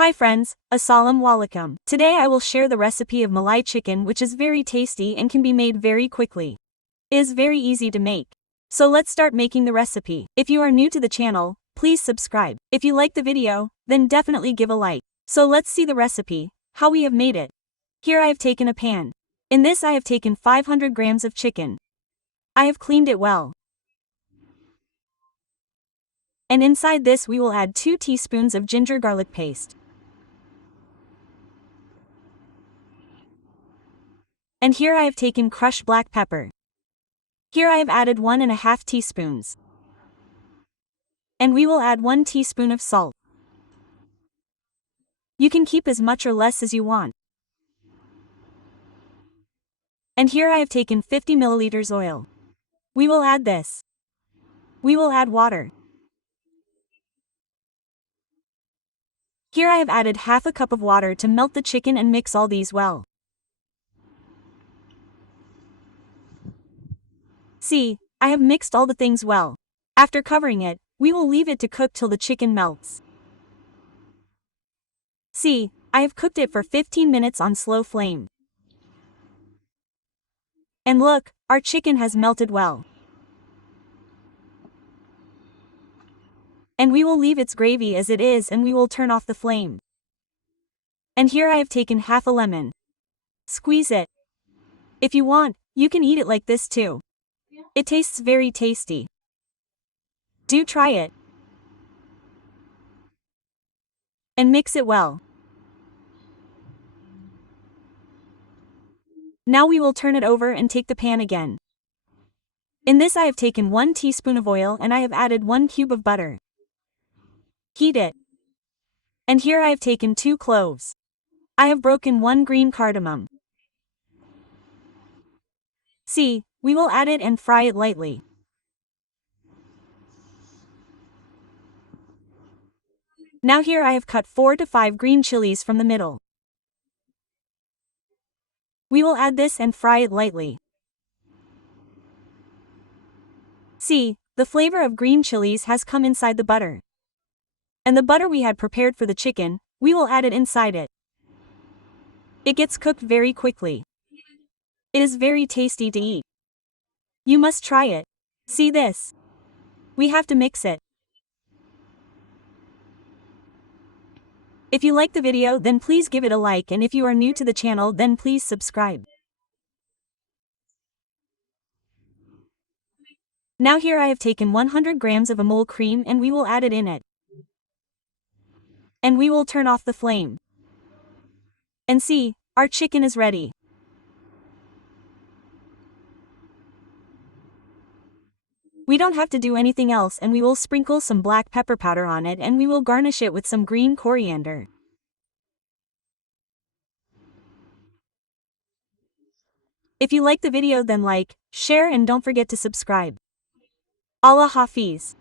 Hi friends, Assalamu alaikum. Today I will share the recipe of Malai chicken, which is very tasty and can be made very quickly. It is very easy to make. So let's start making the recipe. If you are new to the channel, please subscribe. If you like the video, then definitely give a like. So let's see the recipe, how we have made it. Here I have taken a pan. In this I have taken 500 grams of chicken. I have cleaned it well. And inside this we will add 2 teaspoons of ginger garlic paste. And here I have taken crushed black pepper. Here I have added 1.5 teaspoons. And we will add 1 teaspoon of salt. You can keep as much or less as you want. And here I have taken 50 milliliters oil. We will add this. We will add water. Here I have added half a cup of water to melt the chicken and mix all these well. See, I have mixed all the things well. After covering it, we will leave it to cook till the chicken melts. See, I have cooked it for 15 minutes on slow flame. And look, our chicken has melted well. And we will leave its gravy as it is and we will turn off the flame. And here I have taken half a lemon. Squeeze it. If you want, you can eat it like this too. It tastes very tasty. Do try it. And mix it well. Now we will turn it over and take the pan again. In this I have taken 1 teaspoon of oil and I have added 1 cube of butter. Heat it. And here I have taken 2 cloves. I have broken 1 green cardamom. See, we will add it and fry it lightly. Now here I have cut 4 to 5 green chilies from the middle. We will add this and fry it lightly. See, the flavor of green chilies has come inside the butter. And the butter we had prepared for the chicken, we will add it inside it. It gets cooked very quickly. It is very tasty to eat. You must try it. See this. We have to mix it. If you like the video then please give it a like, and if you are new to the channel then please subscribe. Now here I have taken 100 grams of Amul cream and we will add it in it. And we will turn off the flame. And see, our chicken is ready. We don't have to do anything else, and we will sprinkle some black pepper powder on it and we will garnish it with some green coriander. If you like the video then like, share and don't forget to subscribe. Allah Hafiz.